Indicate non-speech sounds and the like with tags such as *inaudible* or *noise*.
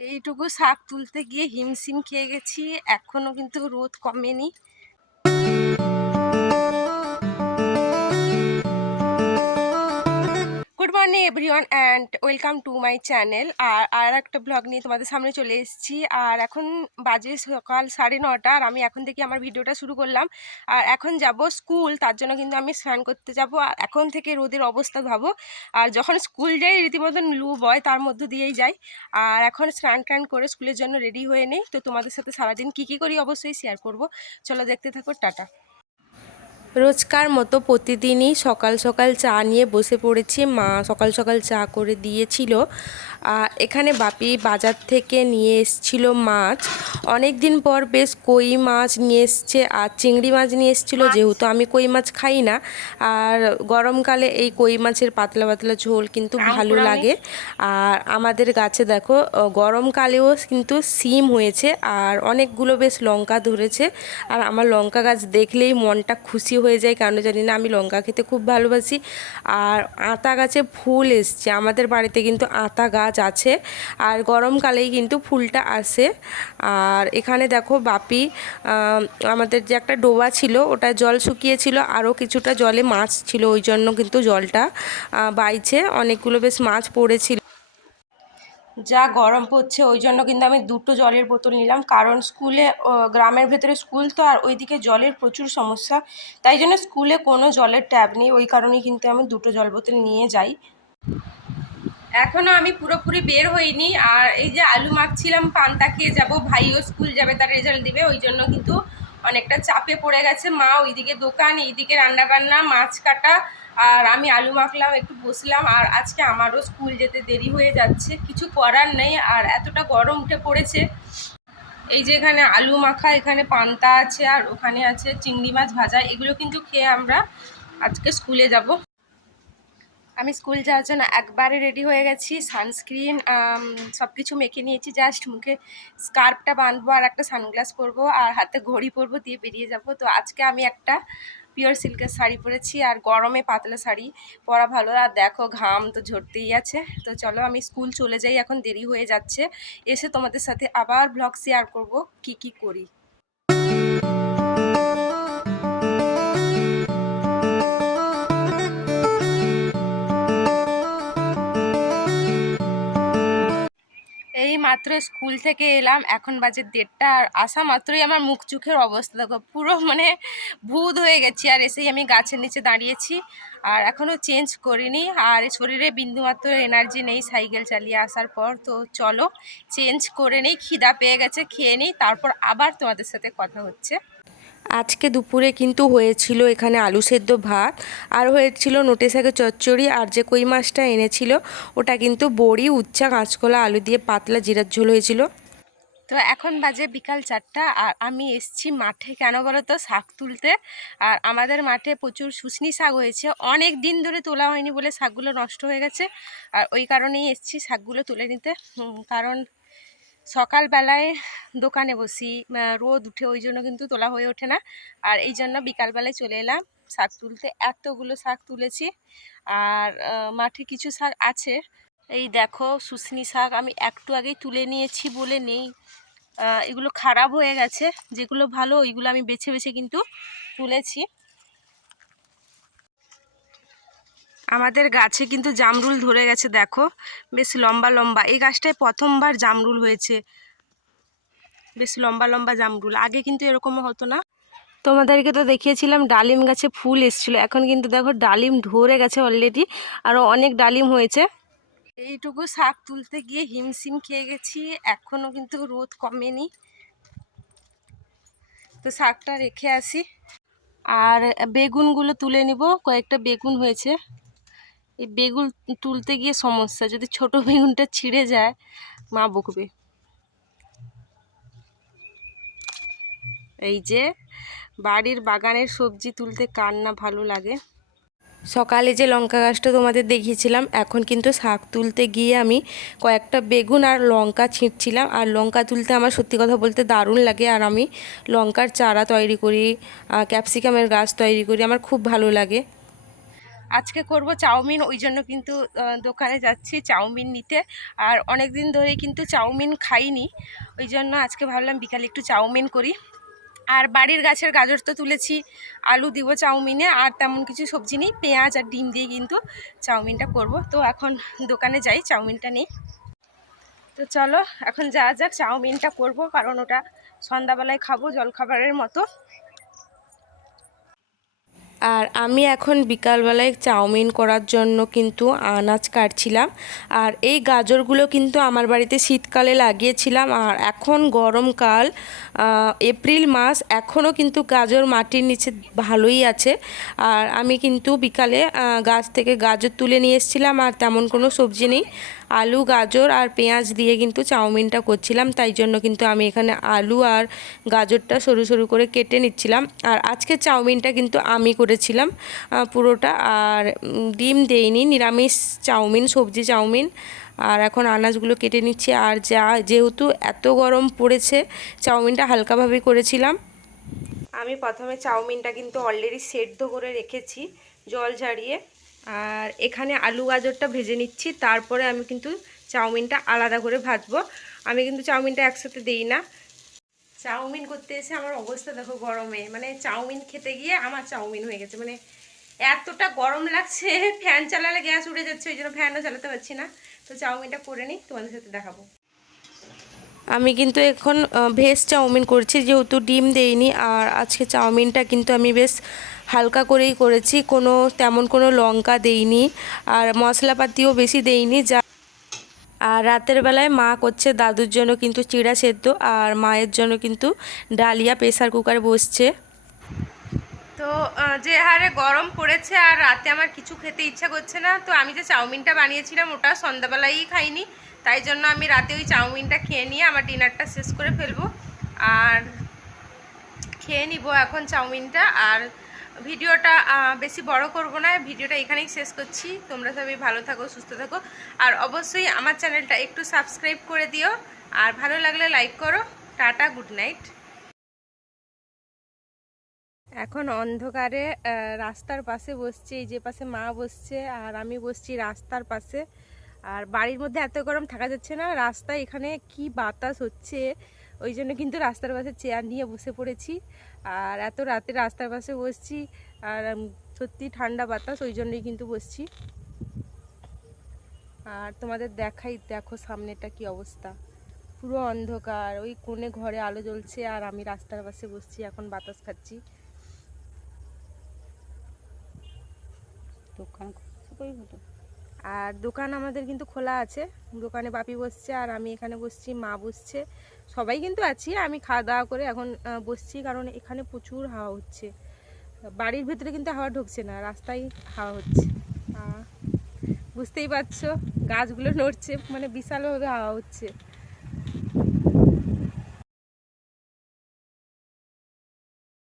এইটুকু শাক তুলতে গিয়ে হিমশিম খেয়ে গেছি এখনও কিন্তু রোদ কমেনি। Morning everyone and welcome to my channel আর আর একটা ব্লগ নিয়ে তোমাদের সামনে চলে এসেছি। আর এখন বাজে সকাল সাড়ে নটা, আর আমি এখন থেকে আমার ভিডিওটা শুরু করলাম। আর এখন যাব স্কুল তার জন্য কিন্তু আমি স্নান করতে যাব। আর এখন থেকে রোদের অবস্থা ভাবো। আর যখন স্কুল যাই, রীতিমতন লু বয় তার মধ্য দিয়েই যাই। আর এখন স্নান টান করে স্কুলের জন্য রেডি হয়ে নেই। তো তোমাদের সাথে সারাদিন কী কী করি অবশ্যই শেয়ার করব। চলো দেখতে থাকো, টাটা। রোজকার মতো প্রতিদিনই সকাল সকাল চা নিয়ে বসে পড়েছি। মা সকাল সকাল চা করে দিয়েছিল। এখানে বাপি বাজার থেকে নিয়ে এসছিল মাছ। অনেক দিন পর বেশ কই মাছ নিয়ে এসছে আর চিংড়ি মাছ নিয়ে এসছিল যেহেতু আমি কই মাছ খাই না। আর গরমকালে এই কই মাছের পাতলা পাতলা ঝোল কিন্তু ভালো লাগে। আর আমাদের গাছে দেখো গরমকালেও কিন্তু সিম হয়েছে আর অনেকগুলো বেশ লঙ্কা ধরেছে। আর আমার লঙ্কা গাছ দেখলেই মনটা খুশি হয়ে যায় কেন জানি না আমি লঙ্কা খেতে খুব ভালোবাসি। আর আতা গাছে ফুল এসছে আমাদের বাড়িতে কিন্তু আতা গাছ আছে। আর গরমকালেই কিন্তু ফুলটা আসে। আর এখানে দেখো বাপি আমাদের যে একটা ডোবা ছিল, ওটা জল শুকিয়েছিল আরও কিছুটা জলে মাছ ছিল, ওই জন্য কিন্তু জলটা বাইছে। অনেকগুলো বেশ মাছ পড়েছিল। যা গরম পড়ছে, ওই জন্য কিন্তু আমি দুটো জলের বোতল নিলাম, কারণ স্কুলে গ্রামের ভেতরে স্কুল তো, আর ওইদিকে জলের প্রচুর সমস্যা। তাই জন্য স্কুলে কোনো জলের ট্যাপ নেই, ওই কারণেই কিন্তু আমি দুটো জল বোতল নিয়ে যাই। এখনও আমি পুরোপুরি বের হইনি। আর এই যে আলু মাখছিলাম, পান্তা খেয়ে যাব, ভাইও স্কুল যাবে, তার রেজাল্ট দিবে, ওই জন্য কিন্তু অনেকটা চাপে পড়ে গেছে। মা ওইদিকে দোকান, এইদিকে রান্না বান্না মাছ কাটা, আর আমি আলু মাখলাম, একটু বসলাম, আর আজকে আমারও স্কুল যেতে দেরি হয়ে যাচ্ছে, কিছু করার নেই, আর এতটা গরম উঠে পড়েছে। এই যে এখানে আলু মাখা, এখানে পান্তা আছে, আর ওখানে আছে চিংড়ি মাছ ভাজা, এগুলো কিন্তু খেয়ে আমরা আজকে স্কুলে যাব। আমি স্কুল যাওয়ার জন্য একবারে রেডি হয়ে গেছি সানস্ক্রিন সব কিছু মেখে নিয়েছি জাস্ট মুখে স্কার্ফটা বাঁধবো আর একটা সানগ্লাস পরবো আর হাতে ঘড়ি পরবো দিয়ে বেরিয়ে যাব। তো আজকে আমি একটা পিওর সিল্কের শাড়ি পরেছি আর গরমে পাতলা শাড়ি পরা ভালো। আর দেখো ঘাম তো ঝরতেই আছে। তো চলো আমি স্কুল চলে যাই, এখন দেরি হয়ে যাচ্ছে। এসে তোমাদের সাথে আবার ব্লগ শেয়ার করব, কি কি করি। মাত্র স্কুল থেকে এলাম, এখন বাজে দেড়টা, আর আসা মাত্রই আমার মুখ চোখের অবস্থা, দেখো, পুরো মানে ভূত হয়ে গেছি, আর এসেই আমি গাছের নিচে দাঁড়িয়েছি, আর এখনও চেঞ্জ করিনি, আর শরীরে বিন্দুমাত্র এনার্জি নেই সাইকেল চালিয়ে আসার পর, তো চলো চেঞ্জ করে নিই, খিদা পেয়ে গেছে, খেয়ে নিই, তারপর আবার তোমাদের সাথে কথা হচ্ছে। আজকে দুপুরে কিন্তু হয়েছিল এখানে আলু সেদ্ধ ভাত, আর হয়েছিল নোটে শাকের চচ্চড়ি, আর যে কই মাছটা এনেছিল ওটা কিন্তু বড়ি, উচ্চা কাঁচকলা, আলু দিয়ে পাতলা জিরার ঝোল হয়েছিল। তো এখন বাজে বিকাল চারটা, আর আমি এসছি মাঠে, কেন বলো তো শাক তুলতে। আর আমাদের মাঠে প্রচুর শুশনি শাক হয়েছে। অনেক দিন ধরে তোলা হয়নি বলে শাকগুলো নষ্ট হয়ে গেছে। আর ওই কারণেই এসছি শাকগুলো তুলে নিতে। কারণ সকালবেলায় দোকানে বসি রোদ উঠে ওই জন্য কিন্তু তোলা হয়ে ওঠে না। আর এই জন্য বিকালবেলায় চলে এলাম, শাক তুলতে। এতগুলো শাক তুলেছি। আর মাঠে কিছু শাক আছে। এই দেখো, শুশনি শাক আমি একটু আগেই তুলে নিয়েছি বলে নেই। এগুলো খারাপ হয়ে গেছে। যেগুলো ভালো, ওইগুলো আমি বেছে বেছে কিন্তু তুলেছি। আমাদের গাছে কিন্তু জামরুল ধরে গেছে, দেখো। বেশ লম্বা লম্বা। এই গাছটায় প্রথমবার জামরুল হয়েছে। বেশ লম্বা লম্বা জামরুল। আগে কিন্তু এরকম হতো না। তোমাদেরকে তো দেখিয়েছিলাম, ডালিম গাছে ফুল এসেছিল। এখন কিন্তু দেখো, ডালিম ধরে গেছে অলরেডি আরও অনেক ডালিম হয়েছে। এইটুকু শাক তুলতে গিয়ে হিমশিম খেয়ে গেছি। এখনও কিন্তু রোদ কমেনি। তো শাকটা রেখে আসি। আর বেগুনগুলো তুলে নিব। কয়েকটা বেগুন হয়েছে। এই বেগুন তুলতে গিয়ে সমস্যা। যদি ছোট *laughs* বেগুনটা ছিঁড়ে যায়, মা বকবে। এই যে, বাড়ির বাগানের সবজি তুলতে কার না ভালো লাগে? সকালে যে লঙ্কা গাছটা তোমাদের দেখিয়েছিলাম, এখন কিন্তু শাক তুলতে গিয়ে আমি কয়েকটা বেগুন আর লঙ্কা ছিঁড়ছিলাম। আর লঙ্কা তুলতে আমার সত্যি কথা বলতে দারুণ লাগে। আর আমি লঙ্কার চারা তৈরি করি ক্যাপসিকামের গাছ তৈরি করি, আমার খুব ভালো লাগে। আজকে করব চাউমিন, ওই জন্য কিন্তু দোকানে যাচ্ছি চাউমিন নিতে। আর অনেক দিন ধরে কিন্তু চাউমিন খাইনি, ওই জন্য আজকে ভাবলাম বিকালে একটু চাউমিন করি। আর বাড়ির গাছের গাজর তো তুলেছি, আলু দিব চাউমিনে, আর তেমন কিছু সবজি নেই, পেঁয়াজ আর ডিম দিয়ে কিন্তু চাউমিনটা করব। তো এখন দোকানে যাই, চাউমিনটা নিই। তো চলো, এখন যা যাক, চাউমিনটা করব, কারণ ওটা সন্ধ্যাবেলায় খাব জলখাবারের মতো। আর আমি এখন বিকালবেলায় চাউমিন করার জন্য কিন্তু আনাজ কাটছিলাম। আর এই গাজরগুলো কিন্তু আমার বাড়িতে শীতকালে লাগিয়েছিলাম। আর এখন গরমকাল এপ্রিল মাস এখনও কিন্তু গাজর মাটির নিচে ভালোই আছে। আর আমি কিন্তু বিকালে গাছ থেকে গাজর তুলে নিয়ে এসেছিলাম। আর তেমন কোনো সবজি নেই। আলু, গাজর আর পেঁয়াজ দিয়ে কিন্তু চাউমিনটা করছিলাম। তাই জন্য কিন্তু আমি এখানে আলু আর গাজরটা সরু সরু করে কেটে নিচ্ছিলাম। আর আজকে চাউমিনটা কিন্তু আমি করেছিলাম পুরোটা। আর ডিম দেইনি, নিরামিষ চাউমিন, সবজি চাউমিন। আর এখন আনাজগুলো কেটে নিচ্ছি। আর যা, যেহেতু এত গরম পড়েছে, চাউমিনটা হালকাভাবে করেছিলাম। আমি প্রথমে চাউমিনটা কিন্তু অলরেডি সেদ্ধ করে রেখেছি, জল ঝাড়িয়ে। আর এখানে আলু গাজরটা ভেজে নিচ্ছি। তারপরে আমি কিন্তু চাউমিনটা আলাদা করে ভাজবো। আমি কিন্তু চাউমিনটা একসাথে দিই না। চাউমিন করতে এসে আমার অবস্থা দেখো গরমে। মানে চাউমিন খেতে গিয়ে আমার চাউমিন হয়ে গেছে। মানে এতটা গরম লাগছে, ফ্যান চালালে গ্যাস উড়ে যাচ্ছে, ওই জন্য ফ্যানও চালাতে পারছি না। তো চাউমিনটা করে নিই, তোমাদের সাথে দেখাবো। আমি কিন্তু এখন ভেজ চাউমিন করছি, যেহেতু ডিম দেইনি। আর আজকে চাউমিনটা কিন্তু আমি বেশ হালকা করেই করেছি, কোনো তেমন কোনো লঙ্কা দেইনি আর মশলাপাতিও বেশি দেইনি যা আর রাতের বেলায় মা করছে, দাদুর জন্য কিন্তু চিড়া সেদ্ধ আর মায়ের জন্য কিন্তু ডালিয়া প্রেসার কুকার বসছে। তো যে হারে গরম পড়েছে আর রাতে আমার কিছু খেতে ইচ্ছা করছে না, তো আমি যে চাউমিনটা বানিয়েছিলাম ওটা সন্ধ্যাবেলাই খাইনি, তাই জন্য আমি রাতে ওই চাউমিনটা খেয়ে নিয়ে আমার ডিনারটা শেষ করে ফেলব। আর খেয়ে নিব এখন চাউমিনটা, আর ভিডিওটা বেশি বড় করব না, ভিডিওটা এখানেই শেষ করছি। তোমরা সবাই ভালো থাকো, সুস্থ থাকো। আর অবশ্যই আমার চ্যানেলটা একটু সাবস্ক্রাইব করে দিও। আর ভালো লাগলে লাইক করো। Tata, good night. এখন অন্ধকারে রাস্তার পাশে বসছি, এই যে পাশে মা বসছে আর আমি বসছি রাস্তার পাশে। আর বাড়ির মধ্যে এত গরম থাকা যাচ্ছে না, রাস্তায় এখানে কি বাতাস হচ্ছে? ওই জন্য কিন্তু রাস্তার পাশে চেয়ার নিয়ে বসে পড়েছি। আর এত রাতে রাস্তার পাশে বসছি, আর সত্যি ঠান্ডা বাতাস ওই জন্যই কিন্তু বসছি। আর তোমাদের দেখাই, দেখো সামনেটা কি অবস্থা। পুরো অন্ধকার, ওই কোণে ঘরে আলো জ্বলছে, আর আমি রাস্তার পাশে বসছি, এখন বাতাস খাচ্ছি। দোকান আর দোকান আমাদের কিন্তু খোলা আছে। দোকানে বাপি বসছে আর আমি এখানে বসছি, মা বসছে। সবাই কিন্তু আছি, আমি খাওয়া দাওয়া করে এখন বসছি কারণ এখানে প্রচুর হাওয়া হচ্ছে। বাড়ির ভিতরে কিন্তু হাওয়া ঢুকছে না, রাস্তায় হাওয়া হচ্ছে। বুঝতেই পারছ, গাছগুলো নড়ছে মানে বিশালভাবে হাওয়া হচ্ছে।